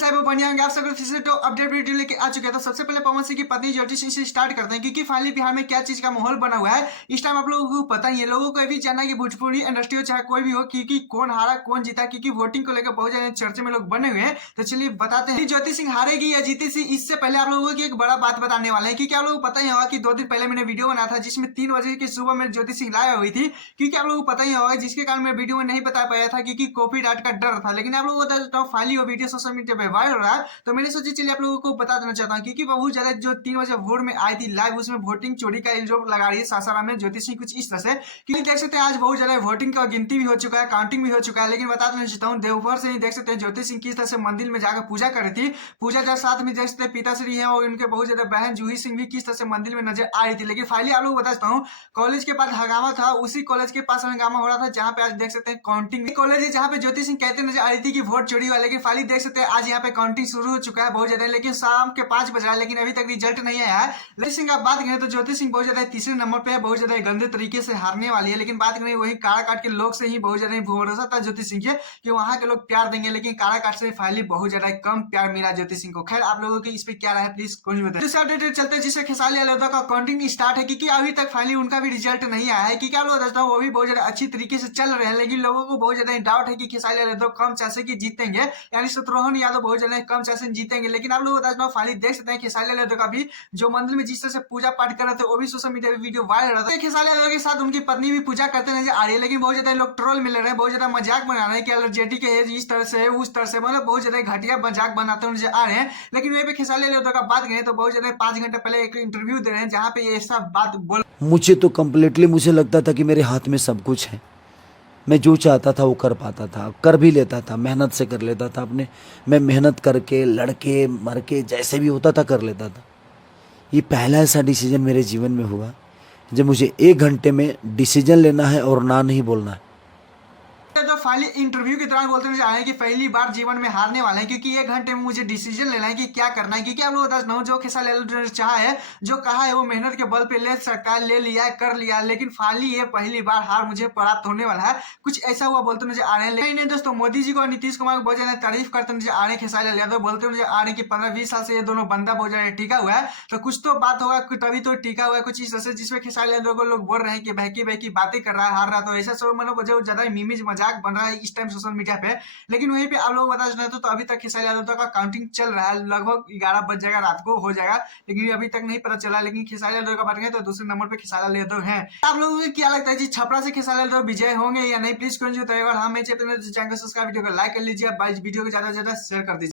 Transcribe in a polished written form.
साहब वो बढ़िया होंगे। आप सब लोग फिर से तो अपडेट वीडियो लेके आ चुके हैं। तो सबसे पहले पवन सिंह की पत्नी ज्योति सिंह से स्टार्ट करते हैं, क्योंकि फाइनली बिहार में क्या चीज का माहौल बना हुआ है इस टाइम आप लोगों को पता ही है। लोगों को ये भी जानना है कि भोजपुरी इंडस्ट्री हो चाहे कोई भी हो, क्योंकि कौन हारा कौन जीता, क्योंकि वोटिंग को लेकर बहुत ज्यादा चर्चे में लोग बने हुए हैं। तो चलिए बताते हैं ज्योति सिंह हारेगी या जीतेगी। इससे पहले आप लोगों को एक बड़ा बात बताने वाले हैं, क्योंकि आप लोगों को पता ही होगा कि 2 दिन पहले मैंने वीडियो बनाया था जिसमें 3 बजे की सुबह में ज्योति सिंह लाया हुई थी, क्योंकि आप लोगों को पता ही होगा जिसके कारण मैं वीडियो में नहीं बता पाया था क्योंकि कॉपीराइट का डर था। लेकिन आप लोगों को फाइनली वो वीडियो सोशल मीडिया पे वायरल हो रहा है, तो मैंने सोचा चलिए आप लोगों को बता देना चाहता हूँ, क्योंकि बहुत ज्यादा जो 3 बजे वोट में आई थी लाइव, उसमें वोटिंग चोरी का इल्जाम लगा रही है सासाराम में ज्योति सिंह कुछ इस तरह से, क्योंकि देख सकते हैं आज बहुत ज्यादा वोटिंग का गिनती भी हो चुका है, काउंटिंग भी हो चुका है। लेकिन बता देना चाहता हूँ देवघर से ही देख सकते हैं ज्योति सिंह किस तरह से मंदिर में जाकर पूजा कर रही थी। पूजा के साथ में देख सकते हैं पिताश्री है और उनके बहुत ज्यादा बहन जूही सिंह भी किस तरह से मंदिर में नजर आ रही थी। लेकिन फाइनली आप लोग बताता हूँ कॉलेज के पास हंगामा था, उसी कॉलेज के पास हंगामा हो रहा था जहाँ पे आज देख सकते हैं काउंटिंग कॉलेज है, जहाँ पे ज्योति सिंह कहते नजर आ रही थी कि वोट चोरी हुआ। लेकिन फाइनली देख सकते हैं आज यहाँ पे काउंटिंग शुरू हो चुका है बहुत ज्यादा, लेकिन शाम के 5 बज रहा है लेकिन अभी तक रिजल्ट नहीं आया है। ज्योति सिंह आप बात करें तो ज्योति सिंह बहुत ज्यादा तीसरे नंबर पे है, बहुत ज्यादा गंदे तरीके से हारने वाली है। लेकिन बात करें वही काराकाट के लोग से ही बहुत ज्यादा भरोसा था ज्योति सिंह के कि वहां के लोग प्यार देंगे, लेकिन काराकाट से फाइनली बहुत ज्यादा कम प्यार मिला ज्योति सिंह को। खैर आप लोगों की इस पे क्या राय है प्लीज कमेंट में बताइए। अपडेट चलते हैं जिससे खेसारी लाल यादव का काउंटिंग स्टार्ट है, क्योंकि अभी तक फाइनली उनका भी रिजल्ट नहीं आया है। क्योंकि आप लोग वो भी बहुत ज्यादा अच्छी तरीके से चल रहे हैं, लेकिन लोगों को बहुत ज्यादा डाउट है कि खेसारी लाल यादव कम चांस है कि जीतेंगे, यानी शत्रुघ्न यादव बहुत ज्यादा कम चांस जीतेंगे। लेकिन आप लोग बता फाइनली देख सकते हैं खेसारी लाल यादव का भी जो मंदिर में जिस तरह से पूजा पाठ कर रहे थे वो भी सोशल मीडिया पे वीडियो वायरल रहा था। खेसारी लाल यादव के साथ उनकी पत्नी भी पूजा करते नजर आ रही है, लेकिन बहुत ज्यादा लोग ट्रोल मिल रहे हैं, बहुत ज्यादा मजाक बना रहे हैं कि एलर्जेटिक है इस तरह से उस तरह से, मतलब बहुत ज्यादा घटिया मजाक बनाते हुए नजर आ रहे हैं। लेकिन वहीं पे खेसारी लाल यादव का बात करें तो बहुत ज्यादा 5 घंटे पहले एक इंटरव्यू दे रहे हैं जहाँ पे ये सब बात बोल मुझे तो कम्प्लीटली मुझे लगता था कि मेरे हाथ में सब कुछ है, मैं जो चाहता था वो कर पाता था, कर भी लेता था, मेहनत से कर लेता था अपने, मैं मेहनत करके लड़के मर के जैसे भी होता था कर लेता था। ये पहला ऐसा डिसीजन मेरे जीवन में हुआ जब मुझे 1 घंटे में डिसीजन लेना है और ना नहीं बोलना है। तो फाइनली इंटरव्यू के दौरान बोलते नजर आ रहे हैं कि पहली बार जीवन में हारने वाले हैं, क्योंकि 1 घंटे में मुझे डिसीजन लेना है कि क्या करना है। क्योंकि आप लोग बता जो खेसारी लाल यादव ने चाहा है, जो कहा है वो मेहनत के बल पे ले सकता है, ले लिया है, कर लिया। लेकिन फाइनली ये पहली बार हार मुझे प्राप्त होने वाला है, कुछ ऐसा हुआ बोलते नजर आ रहे हैं। लेकिन दोस्तों मोदी जी को और नीतीश कुमार को बहुत ज्यादा तारीफ करते नजर आ रहे हैं। खेसारी लाल यादव बोलते नजर आ रहे हैं कि 15-20 साल से ये दोनों बंदा बहुत ज्यादा टीका हुआ है, तो कुछ तो बात होगा तभी तो टीका हुआ है कुछ इस तरह से, जिसमें खेसारी लाल यादव को लोग बोल रहे हैं कि बहकी बहकी बातें कर रहा है, हार रहा। तो ऐसा सब मतलब ज्यादा मीमीज मजाक बन रहा है इस टाइम सोशल मीडिया पे। लेकिन वहीं पे आप लोग बता देना तो अभी तक खेसारी यादव का काउंटिंग चल रहा है, लगभग 11 बज जाएगा, रात को हो जाएगा, लेकिन अभी तक नहीं पता चला। लेकिन खेसारी यादव का बात करें तो दूसरे नंबर पे खेसारी लाल यादव है। आप लोगों को क्या लगता है जी छपरा से खेसारी लाल यादव विजय होंगे या नहीं, प्लीज कमेंट में बताइएगा। हाँ मैं चैनल सब्सक्राइब वीडियो को लाइक कर लीजिए, वीडियो को ज्यादा से ज्यादा शेयर कर दीजिए।